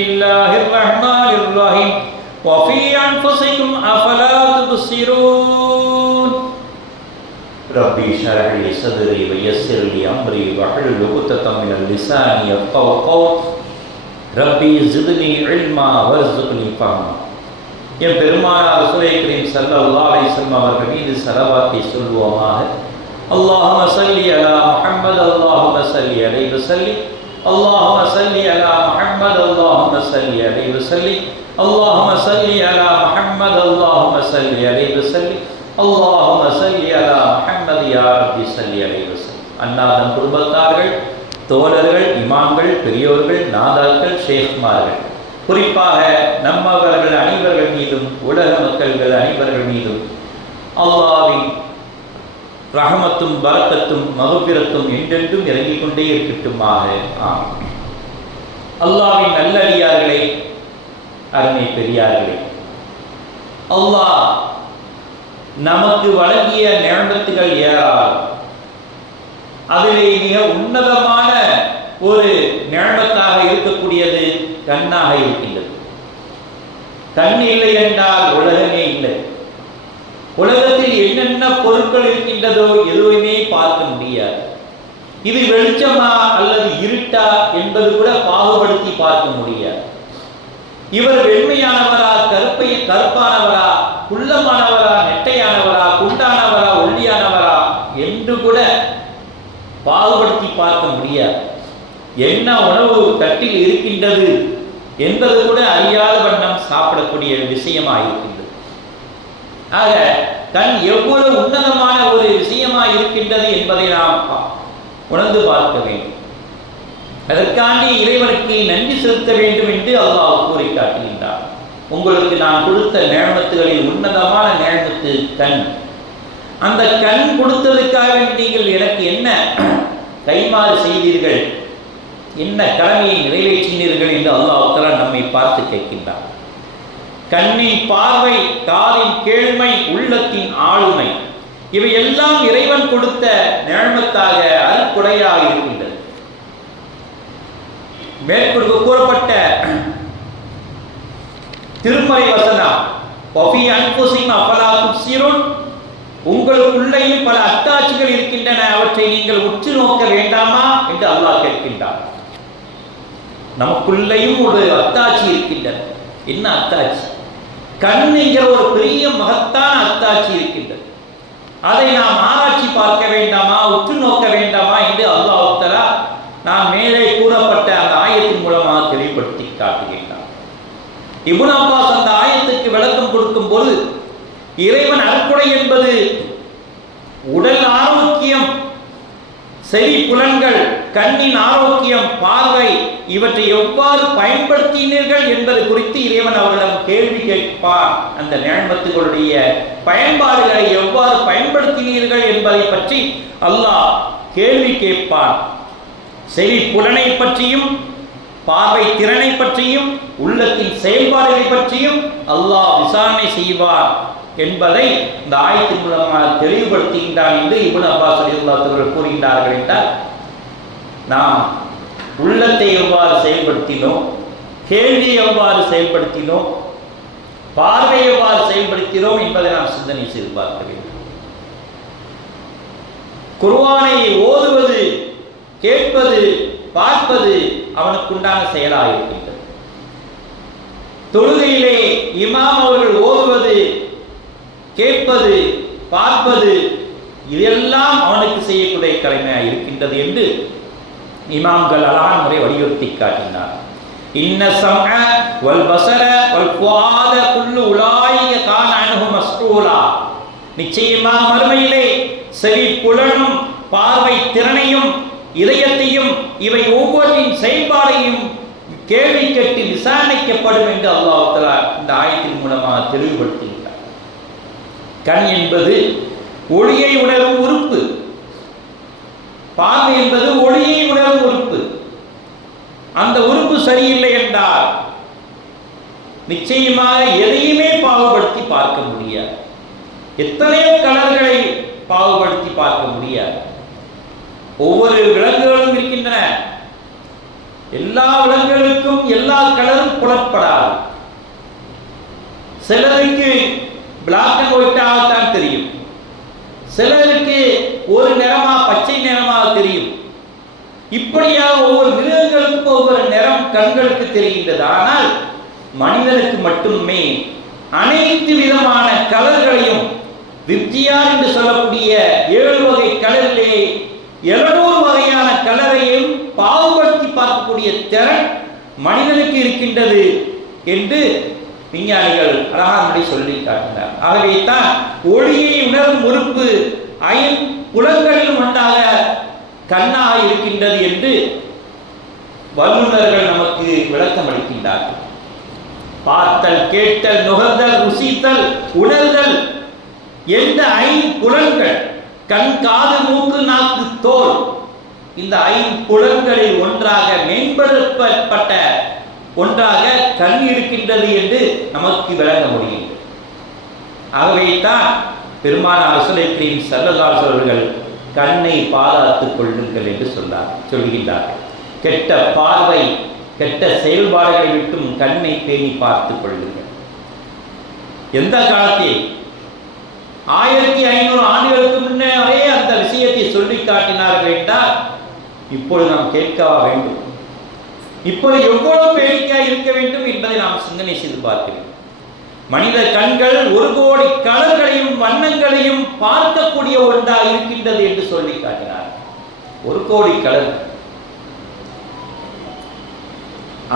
பிஸ்மில்லாஹிர் ரஹ்மானிர் ரஹீம் வஃபீ அன்ஃபுஸிகும் அஃபலா துப்ஸிரூன் ரப்பி ஷ்ரஹ் லி ஸத்ரி வயஸ்ஸிர் லி அம்ரி வஹ்லுல் உக்ததம் மினல் லிஸானி யஃகஹு கௌலி ரப்பி ஸித்னி இல்மா வர்ஸுக்னி ஃபஹ்மா. என் பெருமானார் ரசூலே கரீம் ஸல்லல்லாஹு அலைஹி வஸல்லம் அவர்கள் மீது ஸலவாத்தை சொல்வோமாக. அல்லாஹும்ம ஸல்லி அலா முஹம்மத் அல்லாஹும்ம ஸல்லி அலைஹி வஸல்லிம் அல்லாஹும்ம ஸல்லி அலா முஹம்மத் அல்லாஹும்ம ஸல்லி அலைஹி வஸல்லிம் அல்லாஹும்ம ஸல்லி அலா முஹம்மத் அல்லாஹும்ம ஸல்லி அலைஹி வஸல்லிம் அல்லாஹும்ம ஸல்லி அலா முஹம்மத் யா ரப்பி ஸல்லி அலைஹி வஸல்லம். அன்னாதன் குடும்பத்தார்கள், தோழர்கள், இமாம்கள், பெரியோர்கள், நாதாக்கள், ஷேக்மார்கள், குறிப்பாக நம்மவர்கள் அனைவர்கள் மீதும் உலக மக்கள்கள் அனைவர்கள் மீதும் அல்லாஹ்வின் ரஹமத்தும் பரக்கத்தும் மகபிரத்தும் என்றென்றும் இறங்கிக் கொண்டே இருக்கட்டுமாக. அல்லாஹ்வின் நல்லடியார்களே, அருமை பெரியார்களே, அல்லாஹ் நமக்கு வழங்கிய நியமத்துகள் ஏராளம். அதிலே மிக உன்னதமான ஒரு நியமத்தாக இருக்கக்கூடியது கண்ணாக இருக்கின்றது. கண் இல்லை என்றால் உலகமே இல்லை. உலகத்தில் என்னென்ன பொருட்கள் இருக்கின்றதோ எதுவுமே பார்க்க முடியாது. இது வெளிச்சமா அல்லது இருட்டா என்பது கூட பாகுபடுத்தி பார்க்க முடியாது. இவர் வெண்மையானவரா, கருப்பானவரா, குள்ளமானவரா, நெட்டையானவரா, குண்டானவரா, ஒல்லியானவரா என்று கூட பாகுபடுத்தி பார்க்க முடியாது. என்ன உணவு தட்டில் இருக்கின்றது என்பது கூட அறியாத வண்ணம் சாப்பிடக்கூடிய விஷயமாக இருக்கின்றது. ஆக கண் எவ்வளவு உன்னதமான ஒரு விஷயமாக இருக்கின்றது என்பதை நாம் உணர்ந்து பார்க்க வேண்டும். அதற்காண்டி இறைவனுக்கு நன்றி செலுத்த வேண்டும் என்று அல்லாஹ் கூறி காட்டுகின்றார். உங்களுக்கு நான் கொடுத்த நியமத்துகளில் உன்னதமான நியமத்து கண். அந்த கண் கொடுத்ததுக்காக நீங்கள் எனக்கு என்ன கைமாறு செய்தீர்கள், என்ன கடமையை நிறைவேற்றினீர்கள் என்று அல்லாஹ் தஆலா நம்மை பார்த்து கேட்கின்றார். கண்ணின் பார்வை, காதின் கேள்மை, உள்ளத்தின் ஆளுமை, இவை எல்லாம் இறைவன் கொடுத்த நியமத்தாக அருட்கொடையாக இருக்கின்றது. மேற்கொண்டு கூறப்பட்ட திருமறை வசனம் வஃபீ அன்ஃபுஸிகும் அஃபலா துப்ஸிரூன், உங்களுக்குள்ளேயும் பல அத்தாட்சிகள் இருக்கின்றன, அவற்றை நீங்கள் உற்று நோக்க வேண்டாமா என்று அல்லாஹ் கேட்கின்றார். நமக்குள்ளேயும் ஒரு அத்தாட்சி இருக்கின்றது. என்ன அத்தாட்சி? கண் என்கிற ஒரு பெரிய மகத்தான அத்தாட்சி இருக்கின்றது. அதை நாம் ஆராய்ச்சி பார்க்க வேண்டாமா, உற்று நோக்க வேண்டாமா என்று அல்லாஹ் தஆலா நாம் மேலே கூறப்பட்ட அந்த ஆயத்தின் மூலமாக தெளிவுபடுத்தி காட்டுகின்றார். இப்னு அப்பாஸ் அந்த ஆயத்துக்கு விளக்கம் கொடுக்கும் போது, இறைவன் அருட்கொடை என்பது உடல் ஆரோக்கியம், செவி புலன்கள், கண்ணின் ஆரோக்கியம், பார்வை, இவற்றை எவ்வாறு பயன்படுத்தினீர்கள் என்பது குறித்து இறைவன் அவர்களிடம் கேள்வி கேட்பார். அந்த நியமத்துகளுடைய பயன்பாடுகளை எவ்வாறு பயன்படுத்தினீர்கள் என்பதை பற்றி அல்லாஹ் கேள்வி கேட்பார். செவி புலனை பற்றியும், பார்வை திறனை பற்றியும், உள்ளத்தின் செயல்பாடுகளை பற்றியும் அல்லாஹ் விசாரணை செய்வார் என்பதை இந்த ஆயத்தின் மூலமாக தெளிவுபடுத்துகின்றான் என்று இப்னு அப்பாஸ் ரலியல்லாஹு அவர்கள் கூறுகின்றார்கள். என்றால் நாம் உள்ளத்தை எவ்வாறு செயல்படுத்தினோம், கேள்வியை எவ்வாறு செயல்படுத்தினோம், பார்வை எவ்வாறு செயல்படுத்தினோம் என்பதை நாம் சிந்தனை செய்து பார்க்க வேண்டும். குர்ஆனை ஓதுவது, கேட்பது, பார்ப்பது அவனுக்குண்டான செயலாக இருக்கின்றது. தொழுகையிலே இமாம் அவர்கள் ஓதுவது, கேட்பது, பார்ப்பது, இதெல்லாம் அவனுக்கு செய்யக்கூடிய கடமையாக இருக்கின்றது என்று இமாம்கள் அழகான முறை வலியுறுத்தி காட்டினார். இன்ன ஸம்அ வல் பஸர வல் ஃபுஆத குல்லு உலாயிக கான அன்ஹு மஸ்ஊலா, நிச்சயமாக மறுமையிலே செவி புலனும், பார்வை திறனையும், இதயத்தையும், இவை ஒவ்வொன்றின் செயல்பாடையும் கேள்வி கேட்டு விசாரணைக்கப்படும் என்று அல்லாஹ் தஆலா இந்த ஆயத்தின் மூலமாக தெளிவுபடுத்துகிறார். கண் என்பது ஒளியை உணரும் உறுப்பு. பார்வை என்பது ஒளியை உணரும் உறுப்பு. அந்த உறுப்பு சரியில்லை என்றால் நிச்சயமாக எதையுமே பாகுபடுத்தி பார்க்க முடியாது. எத்தனையோ கலர்களை பாகுபடுத்தி பார்க்க முடியாது. ஒவ்வொரு விலங்குகளும் இருக்கின்றன. எல்லா விலங்குகளுக்கும் எல்லா கலரும் புலப்படாது. சிலருக்கு பிளாக் அண்ட் ஒயிட்டாகத்தான் தெரியும், சிலருக்கு ஒரு நிறமா பச்சை நிறமாக தெரியும். இப்படியாக ஒவ்வொரு மிருகங்களுக்கும் ஒவ்வொரு நிறம் கண்களுக்கு தெரிகின்றது. ஆனால் மனிதனுக்கு மட்டுமே அனைத்து விதமான கலர்களையும் விப்ஜியார் என்று சொல்லக்கூடிய 7 வகை கலரிலே 700 வகையான கலரையும் பாகுபடுத்தி பார்க்கக்கூடிய திறன் மனிதனுக்கு இருக்கின்றது என்று விஞ்ஞானிகள் அழகாக சொல்லி காட்டினார். ஆகவே தான் ஒளியை உணரும் உறுப்பு ஐம்புலன்களிலும் ஒன்றாக கண்ணாக இருக்கின்றது என்று வல்லுநர்கள் நமக்கு விளக்கம் அளிக்கின்றார்கள். பார்த்தல், கேட்டல், நுகர்தல், ருசித்தல், உணர்தல் எந்த ஐம்புலன்கள் கண், காது, மூக்கு, நாக்கு, தோல், இந்த ஐம்புலன்களில் ஒன்றாக மேம்படுத்தப்பட்ட ஒன்றாக கண் இருக்கின்றது என்று நமக்கு விளங்க முடியும். ஆகவே தான் பெருமானார் ரசூலுல்லாஹி கரீம் ஸல்லல்லாஹு அலைஹி அவர்கள் கண்ணை பாதுகாத்துக் கொள்ளுங்கள் என்று சொல்லுகின்றார்கள். கெட்ட பார்வை, கெட்ட செயல்பாடுகளை விட்டும் கண்ணை பேணி பார்த்துக் கொள்ளுங்கள். எந்த காலத்தில் 1500 ஆண்டுகளுக்கு முன்னரே அந்த விஷயத்தை சொல்லி காட்டினார்கள் என்றால் இப்பொழுது நாம் கேட்கவா வேண்டும்? இப்பொழுது எவ்வளவு பேடிக்கையாக இருக்க வேண்டும் என்பதை நாம் சிந்தனை செய்து பார்க்கிறோம். மனித கண்கள் 1 கோடி கலர்களையும் வண்ணங்களையும் பார்க்கக்கூடிய ஒன்றாக இருக்கின்றது என்று சொல்லி காட்டினார். 1 கோடி கலர்,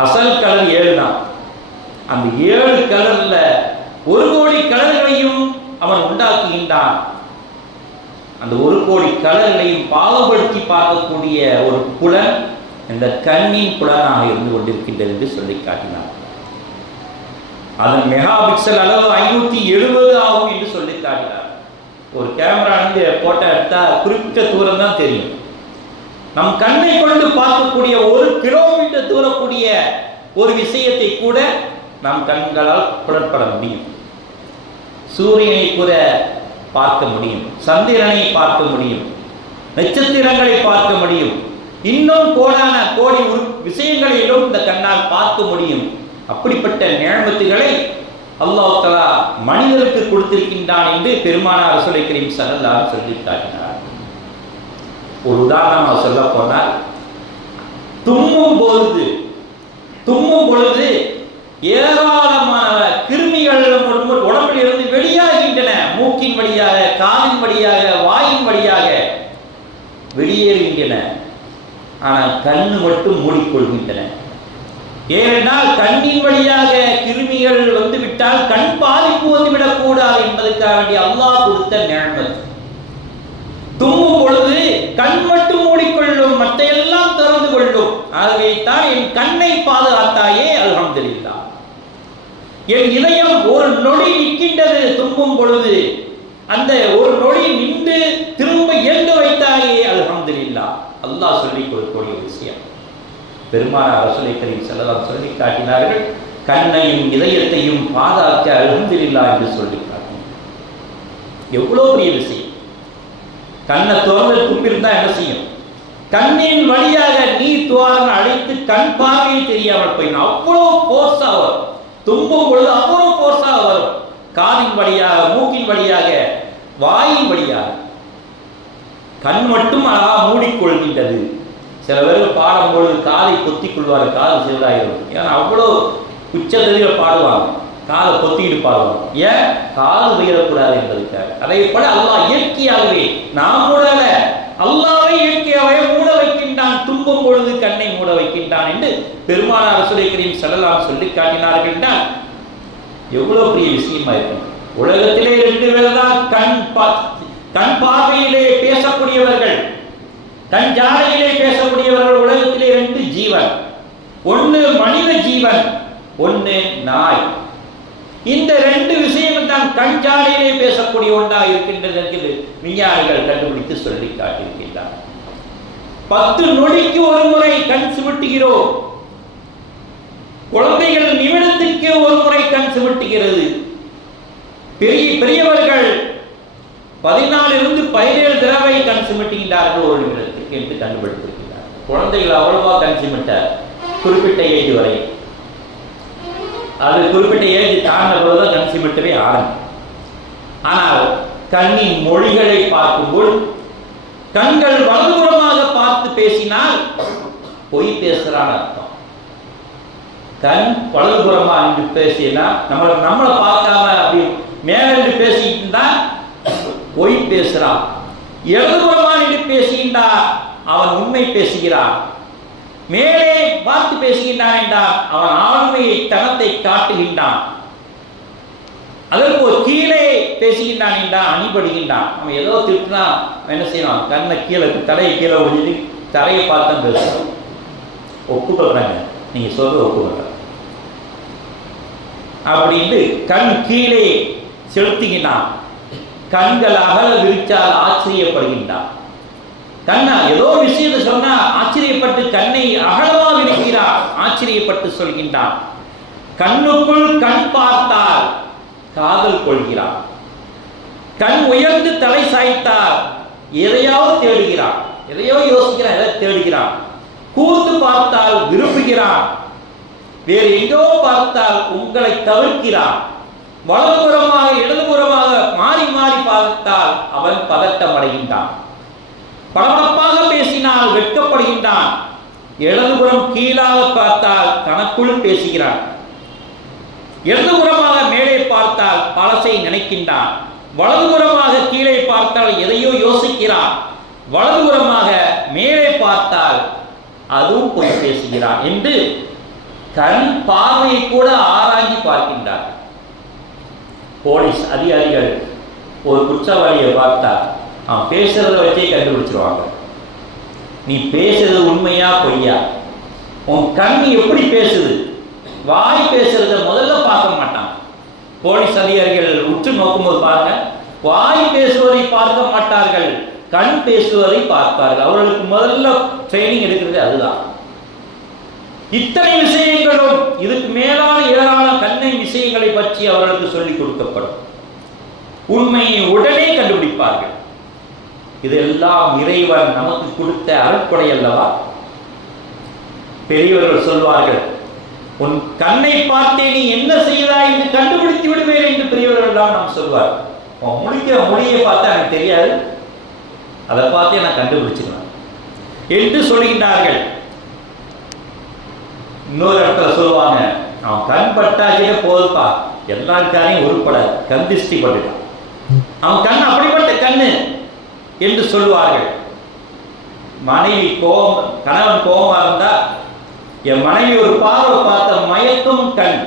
அசல் கலர் 7 தான். அந்த 7 கலர்ல 1 கோடி கலர்களையும் அவன் உண்டாக்குகின்றான். அந்த 1 கோடி கலர்களையும் பாகுபடுத்தி பார்க்கக்கூடிய ஒரு புலன் இந்த கண்ணின் புலனாக இருந்து கொண்டிருக்கின்றது என்று சொல்லி காட்டினார். அதன் மெகா பிக்சல் அளவு 570 ஆகும் என்று சொல்லி காட்டினார். ஒரு கேமரா போட்டோ எடுத்தா குறிப்பிட்ட தூரம் தான் தெரியும். நம் கண்ணை கொண்டு பார்க்கக்கூடிய 1 கிலோமீட்டர் தூரக்கூடிய ஒரு விஷயத்தை கூட நம் கண்களால் புலப்பட முடியும். சூரியனை கூட பார்க்க முடியும், சந்திரனை பார்க்க முடியும், நட்சத்திரங்களை பார்க்க முடியும், இன்னும் கோடான கோடி விஷயங்களிலும் இந்த கண்ணால் பார்க்க முடியும். அப்படிப்பட்ட நியமத்துகளை அல்லாஹ் தஆலா மனிதருக்கு கொடுத்திருக்கின்றான் என்று பெருமானார் ரசூலுல்லாஹி கரீம் ஸல்லல்லாஹு அலைஹி சொல்லி காட்டினார். ஒரு உதாரணமாக சொல்ல போனால், தும்மும் பொழுது ஏராளமான கிருமிகள் உடம்பில் இருந்து வெளியாகின்றன. மூக்கின் வழியாக, காதின் வழியாக, வாயின் வழியாக வெளியேறுகின்றன. ஆனால் கண்ணு மட்டும் மூடிக்கொள்கின்றன. ஏனென்றால் கண்ணின் வழியாக கிருமிகள் வந்துவிட்டால் கண் பாதிப்பு வந்துவிடக் கூடாது என்பதற்காக வேண்டிய அல்லாஹ் கொடுத்த நியமத். தும்மும் பொழுது கண் மட்டும் மூடிக்கொள்ளும், மற்ற எல்லாம் திறந்து கொள்ளும். ஆகவே தான் என் கண்ணை பாதுகாத்தாயே அல்ஹம்துலில்லாஹ். என் இதயம் ஒரு நொடி நிற்கின்றது தும்மும் பொழுது, அந்த ஒரு நொடி நின்று திரும்ப இயங்க வைத்தாயே அல்ஹம்துலில்லாஹ். அல்லாஹ் சொல்லிக் கொடுக்கக்கூடிய விஷயம். பெருமானார் ரசூலுல்லாஹி கரீம் ஸல்லல்லாஹு அலைஹி சொல்லி காட்டினார்கள், கண்ணையும் இதயத்தையும் பாதுகாக்க அல்ஹம்துலில்லாஹ் என்று சொல்லி காட்டினார். எவ்வளவு பெரிய விஷயம்! கண்ணை திறந்து துப்பிருந்தா என்ன செய்யும்? கண்ணின் வழியாக நீர் துவாரம் அழைத்து கண் பார்வையை தெரியாமல் போயிடும். அவ்வளோ போர்ஸா வரும். தும்பும் பொழுது அவ்வளோ போர்ஸா வரும். காதின் வழியாக, மூக்கின் வழியாக, வாயின் வழியாக. கண் மட்டும் அழகா மூடிக்கொள்கின்றது. சில பேர் பாடும் பொழுது காதை பொத்திக் கொள்வார், காது சிவராயிரும். ஏன்னா அவ்வளோ உச்சத்தில் பாடுவாங்க, காதை பொத்திக்கிட்டு பாடுவாங்க. ஏன்? காது உயரக்கூடாது என்பதற்காக. அதே போல அல்லாஹ் இயற்கையாகவே, நாம் மூடல, அல்லாஹ்வே இயற்கையாகவே மூட வைக்கின்றான். தும்பும் பொழுது கண்ணை மூட வைக்கின்றான் என்று பெருமானார் ரசூலுல்லாஹி கரீம் ஸல்லல்லாஹு அலைஹி சொல்லி காட்டினார்கள் என்றால் எவ்வளவு பெரிய விஷயமா இருக்கும். உலகத்திலே 2 பேர் தான் கண் பார்வையிலே பேசக்கூடியவர்கள், கண் ஜாடையிலே பேசக்கூடியவர்கள். உலகத்திலே 2 ஜீவன், ஒன்று மனித ஜீவன், ஒன்று நாய். இந்த 2 விஷயங்கள் தான் கண் ஜாடையிலே பேசக்கூடிய ஒன்றாக இருக்கின்றது என்று விஞ்ஞானிகள் கண்டுபிடித்து சொல்லி காட்டியிருக்கின்றார். 10 நொடிக்கு ஒரு முறை கண் சிமிட்டுகிறோம். குழந்தைகள் நிமிடத்துக்கு ஒரு முறை கண் சிமிட்டுகிறது. பெரியவர்கள் 14 17 தடவை கண் சிமிட்டுகின்றார்கள் ஒரு நிமிடத்துக்கு என்று கண்டுபிடித்திருக்கிறார். குழந்தைகள் அவ்வளவா கண் சிமிட்ட குறிப்பிட்ட ஏஜ் வரை. அது குறிப்பிட்ட ஏஜ் தாண்ட போதுதான் கண் சிமிட்டவே ஆரம்பம். ஆனால் கண்ணின் மொழிகளை பார்க்கும்போது கண்கள் வலதுபுறமாக பார்த்து பேசினால் பொய் பேசுறான் அர்த்தம். கண் வலதுபுறமா நின்று பேசினா நம்மளை பார்க்காம அப்படி மேலிருந்து பேசிட்டு இருந்தா பொய் பேசுறான். இடதுபுறமா நின்று பேசுகின்றா அவன் உண்மை பேசுகிறான். மேலே பார்த்து பேசுகின்றான் என்றால் அவன் ஆளுமையை தனத்தை காட்டுகின்றான். அதற்கு கீழே பேசுகின்றான் என்றால் அணிபடுகின்றான். அவன் ஏதோ திட்டுனா என்ன செய்யணும், கண்ணை கீழே தலையை கீழே ஒழிஞ்சு தலையை பார்த்து பேசுவோம். ஒப்புக்கொள்றாங்க, நீங்க சொல்ற ஒப்புக்கொள்ற அப்படின்னு கண் கீழே செலுத்துகின்றான். கண்கள் அகல விரிச்சால் ஆச்சரியப்படுகின்றான். கண்ணா ஏதோ விஷயத்தை சொன்னா ஆச்சரியப்பட்டு கண்ணை அகலமா விரிக்கிறான், ஆச்சரியப்பட்டு சொல்கின்றான். கண்ணுக்குள் கண் பார்த்தால் காதல் கொள்கிறான். கண் உயர்ந்து தலை சாய்த்தால் எதையாவது தேடுகிறான், எதையோ யோசிக்கிறான், எதை தேடுகிறான். கூர்ந்து பார்த்தால் விரும்புகிறான். வேறு எங்கோ பார்த்தால் உங்களை தவிர்க்கிறான். வலதுபுறமாக இடதுபுறமாக மாறி மாறி பார்த்தால் அவன் பதட்டம் அடைகின்றான். பரபரப்பாக பேசினால் வெட்கப்படுகின்றான். இடதுபுறம் கீழாக பார்த்தால் தனக்குள் பேசுகிறான். இடதுபுறமாக மேலே பார்த்தால் பழசை நினைக்கின்றான். வலதுபுறமாக கீழே பார்த்தால் எதையோ யோசிக்கிறான். வலதுபுறமாக மேலே பார்த்தால் அதுவும் போய் பேசுகிறான் என்று கண் பார்வையை கூட ஆராய்ச்சி பார்க்கின்றார். போலீஸ் அதிகாரிகள் ஒரு குற்றவாளியை பார்த்தா அவன் பேசுறத வச்சே கண்டுபிடிச்சிருவாங்க. நீ பேசுறது உண்மையா பொய்யா, உன் கண் எப்படி பேசுது, வாய் பேசுறத முதல்ல பார்க்க மாட்டான். போலீஸ் அதிகாரிகள் உற்று நோக்கும்போது பாருங்க, வாய் பேசுவதை பார்க்க மாட்டார்கள், கண் பேசுவதை பார்ப்பார்கள். அவர்களுக்கு முதல்ல ட்ரைனிங் எடுக்கிறது அதுதான். இத்தனை விஷயங்களும் இதுக்கு மேலான ஏராள கண்ணின் விஷயங்களை பற்றி அவர்களுக்கு சொல்லிக் கொடுக்கப்படும். உண்மையை உடனே கண்டுபிடிப்பார்கள். இதெல்லாம் இறைவன் நமக்கு கொடுத்த அருட்கொடை அல்லவா? பெரியவர்கள் சொல்வார்கள், உன் கண்ணை பார்த்தே நீ என்ன செய்தாய் என்று கண்டுபிடித்து விடுவேன் என்று பெரியவர்கள் தான் நாம் சொல்வார். முடிக்கிற மொழியை பார்த்தா எனக்கு தெரியாது, அதை பார்த்தே நான் கண்டுபிடிச்சிருவேன் என்று சொல்கின்றார்கள். இன்னொரு இடத்துல சொல்லுவாங்க, அவன் கண் பட்டாச்சே போதுப்பா, எல்லாருக்காரையும் உருப்பட கண் திருஷ்டி பட்டுட்டான், அவன் கண் அப்படிப்பட்ட கண்ணு என்று சொல்லுவார்கள். மனைவி கோபம், கணவன் கோபமா இருந்தா என் மனைவி ஒரு பார்வை பார்த்த மயக்கும் கண்,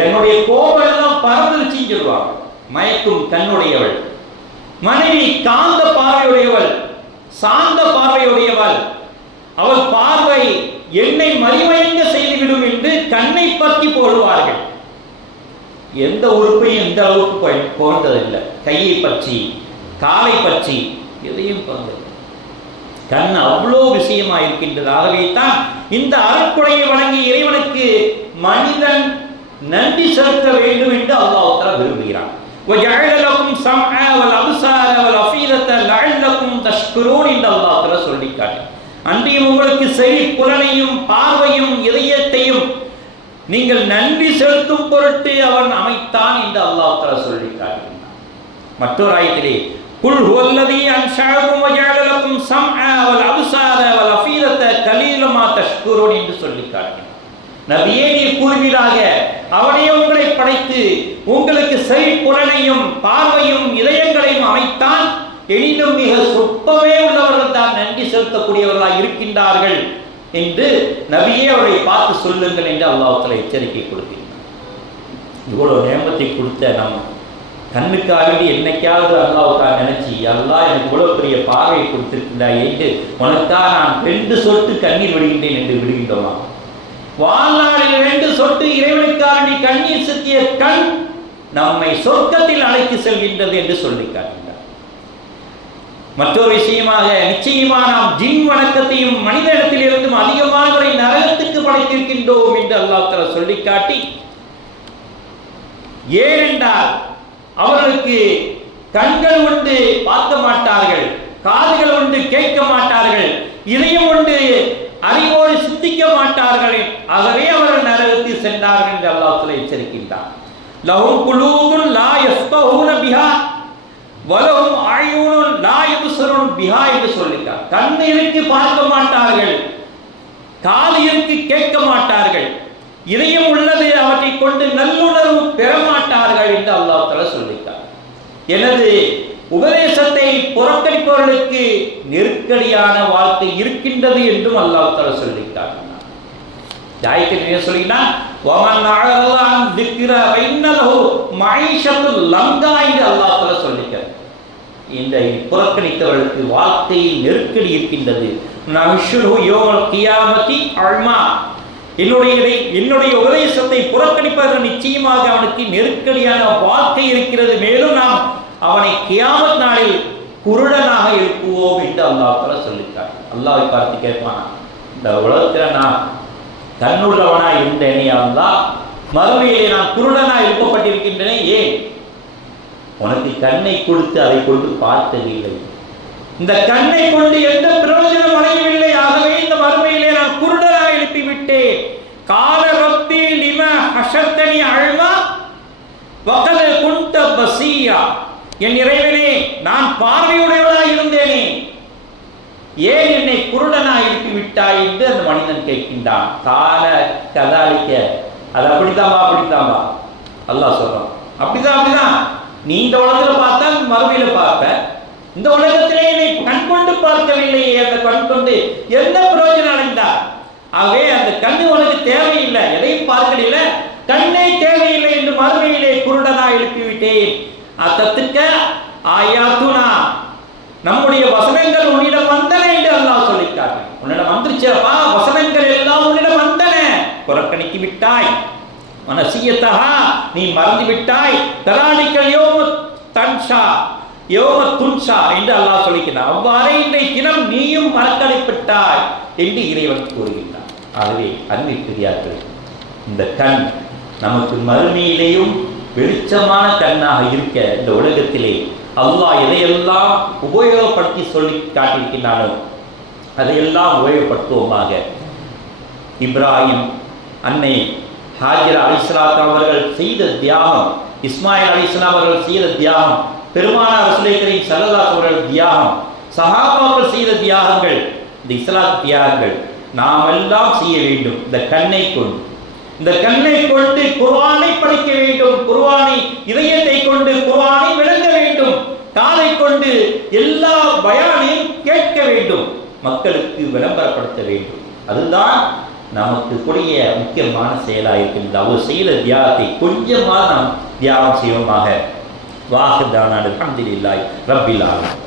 என்னுடைய கோபம் எல்லாம் பறந்துருச்சுன்னு சொல்லுவாங்க. மயக்கும் கண்ணுடையவள். மனைவி காந்த பார்வையுடையவள், சாந்த பார்வையுடையவள். அவள் பார்வை என்னை மறிமயங்க செய்துவிடும் என்று கண்ணை பற்றி போடுவார்கள். எந்த உறுப்பையும் இந்த அளவுக்கு போன்றதில்லை. கையை பற்றி, காலை பற்றி எதையும் போன்றது. கண் அவ்வளோ விஷயமா இருக்கின்றது. ஆகவே தான் இந்த அருட்கொடையை வழங்கிய இறைவனுக்கு மனிதன் நன்றி செலுத்த வேண்டும் என்று அல்லாஹ் தஆலா விரும்புகிறான். وَجَعَلَ لَكُمْ سَمْعًا وَالْأَبْصَارَ وَالْأَفْئِدَةَ لَعَلَّكُمْ تَشْكُرُونَ என்று அல்லாஹ் தஆலா சொல்லிக்காட்டு. அன்றையும் உங்களுக்கு செவி புலனையும் பார்வையும் இதயத்தையும் நீங்கள் நன்றி செலுத்தும் பொருட்டு அவன் அமைத்தான் என்று அல்லாஹ் தஆலா சொல்லிக்காட்டுகிறான். மற்றொரு ஆயத்திலே குல் ஹுவல்லதீ அன்ஷஅகும் வஜஅல லக்கும் ஸம்ஆ வல் அப்சார வல் அஃபீதத கலீலமா தஷ்குரூன் என்று சொல்லிக்காட்டுகிறான். நபியே நீர் கூறுவீராக, அவனே உங்களை படைத்து உங்களுக்கு செவி புலனையும் பார்வையும் இதயங்களையும் அமைத்தான், எனினும் மிக சொற்பமே உள்ளவர்கள் தான் நன்றி செலுத்தக்கூடியவர்களாக இருக்கின்றார்கள் என்று நபியே அவரை பார்த்து சொல்லுங்கள் என்று அல்லாஹ் தஆலா எச்சரிக்கை கொடுக்கிறார். இவ்வளவு நேமத்தை கொடுத்த நம் கண்ணுக்காக என்னைக்காவது அல்லாஹ்வுக்காக நினைச்சி, அல்லாஹ் எனக்கு இவ்வளவு பெரிய பார்வையை கொடுத்திருக்கின்றாய் என்று உனக்காக நான் 2 சொட்டு கண்ணீர் விடுகின்றேன் என்று விடுகின்றோமா? வாழ்நாளில் 2 சொட்டு இறைவனுக்காக நீ கண்ணீர் சிந்திய கண் நம்மை சொர்க்கத்தில் அழைத்து செல்கின்றது என்று சொல்லி காட்டுகிறார். மற்றொரு விஷயமாக, நிச்சயமா நாம் ஜின் வணக்கத்தையும் மனிதனிடத்தில் இருந்தும் அதிகமானவரை நரகத்துக்கு படைத்திருக்கின்றோம் என்று அல்லாஹ் தஆலா சொல்லி காட்டி, ஏனென்றால் அவர்களுக்கு கண்கள் உண்டு பார்க்க மாட்டார்கள், காதுகள் உண்டு கேட்க மாட்டார்கள், இதயம் உண்டு அறிவோடு சிந்திக்க மாட்டார்கள், ஆகவே அவர்கள் நரகத்தில் சென்றார்கள் என்று அல்லாஹ் எச்சரிக்கின்றார். லஹும் குலூபுன் லா யஃப்கஹூன பிஹா வலஹும் அயூனுன் லா யுப்ஸிரூன பிஹா என்று சொல்லிட்டார். கண் இருக்கு பார்க்க மாட்டார்கள், காது இருக்கு கேட்க மாட்டார்கள், இதயம் உள்ளது அவற்றை கொண்டு நல்லுணர்வு பெற மாட்டார்கள் என்று அல்லாஹ் தஆலா சொல்லிட்டார். எனது உபதேசத்தை புறக்கணிப்பவர்களுக்கு நெருக்கடியான வாழ்க்கை இருக்கின்றது என்றும் அல்லாஹ் தஆலா சொல்லிட்டார். ஜாயிக்கு சொல்லினா வமன் அஅரலன் திக்ர ஃபைன்னலஹு மஈஷத்துல் லங்கா என்று அல்லாஹ் தஆலா சொல்லிட்டார். இந்த புறக்கணித்தவர்களுக்கு வாழ்க்கையில் நெருக்கடி இருக்கின்றது. நஹ்ஷுரு யௌமல் கியாமத்தி அல்மா, என்னுடைய உபதேசத்தை புறக்கணிப்பதற்கு நிச்சயமாக அவனுக்கு நெருக்கடியான வாழ்க்கை இருக்கிறது. மேலும் நாம் அவனை கியாமத் நாளில் குருடனாக எழுப்புவோம் என்று அல்லாஹ் தஆலா சொல்லிட்டார். அல்லாஹ்வை பார்த்து கேட்பான், இந்த உலகத்தில் நான் கண்ணுள்ளவனாய் இருந்தேனே அல்லாஹ், மறுமையிலே நான் குருடனாய் எழுப்பப்பட்டிருக்கின்றனே, ஏன்? உனக்கு கண்ணை கொடுத்து அதை கொண்டு பார்த்ததில்லை, இந்த கண்ணை கொண்டு எந்த பிரயோஜனம் அடையவில்லை, ஆகவே இந்த மறுமையிலே நான் குருடனாய் எழுப்பிவிட்டேன். கால ரப்பி லிம ஹஷர்தனி அல்மா வகத குன்த பஸீரா, என் இறைவனே நான் பார்வையுடையவனாய் இருந்தேனே, ஏன் என்னை குருடனாய் எழுப்பி விட்டாய் என்று அந்த மனிதன் கேட்கின்றான். கால கதாலிக்க, அது அப்படித்தாம்பா அல்லாஹ் சொல்றான். அப்படிதான் நீ இந்த உலகத்துல பார்த்தா மறுமையில பார்ப்ப, இந்த உலகத்திலே என்னை கண் கொண்டு பார்க்கவில்லையே, அந்த கண் கொண்டு என்ன பிரயோஜனம் அடைந்தார்? ஆகவே அந்த கண்ணு உனக்கு தேவையில்லை, எதையும் பார்க்கல, கண்ணே தேவையில்லை என்று மறுமையிலே குருடனா எழுப்பிவிட்டேன். அத்தத்துக்க ஆயாத்துனா, நம்முடைய வசனங்கள் உன்னிடம் வந்தன என்று அல்லாஹ் சொல்லிட்டார். உன்னிடம் வந்துருச்சப்பா, வசனங்கள் எல்லாம் உன்னிடம் வந்தன, புறக்கணித்து விட்டாய். மனசியத்தஹா, நீ மறந்து விட்டாய். தரானிக்கல் யோம தன்ஷா யோம துன்ஷா என்று அல்லாஹ் சொல்லிக்கிறார். அவ்வாறே இன்றைய தினம் நீயும் மறக்கடிப்பட்டாய் என்று இறைவன் கூறுகின்றார். ஆகவே அன்பிற்குரியார்களே, இந்த கண் நமக்கு மறுமையிலேயும் வெளிச்சமான கண்ணாக இருக்க இந்த உலகத்திலே அல்லாஹ் எதையெல்லாம் உபயோகப்படுத்தி சொல்லி காட்டியிருக்கின்றானோ அதையெல்லாம் உபயோகப்படுத்துவோமாக. இப்ராஹிம், அன்னை ஹாஜர் அலைஹிஸ்ஸலாம் அவர்கள் செய்த தியாகம், இஸ்மாயில் அலைஹிஸ்ஸலாம் அவர்கள் செய்த தியாகம், பெருமானார் ரசூலுல்லாஹி கரீம் ஸல்லல்லாஹு அலைஹி வஸல்லம் தியாகம், சஹாபாக்கள் செய்த தியாகங்கள், இந்த இஸ்லாம் தியாகங்கள் நாம் எல்லாம் செய்ய வேண்டும். இந்த கண்ணை கொண்டு குர்ஆனை படிக்க வேண்டும், குர்ஆனை இதயத்தை கொண்டு குர்ஆனை விளங்க வேண்டும், காதை கொண்டு எல்லா பயானையும் கேட்க வேண்டும், மக்களுக்கு விளம்பரப்படுத்த வேண்டும். அதுதான் நமக்கு கூடிய முக்கியமான செயலாக இருக்கின்றது. அவர் செய்த தியாகத்தை கொஞ்சமாக நாம் தியாகம் செய்வோமாக. வாஹிதானா அல்ஹம்துலில்லாஹி ரப்பில் ஆலமீன்.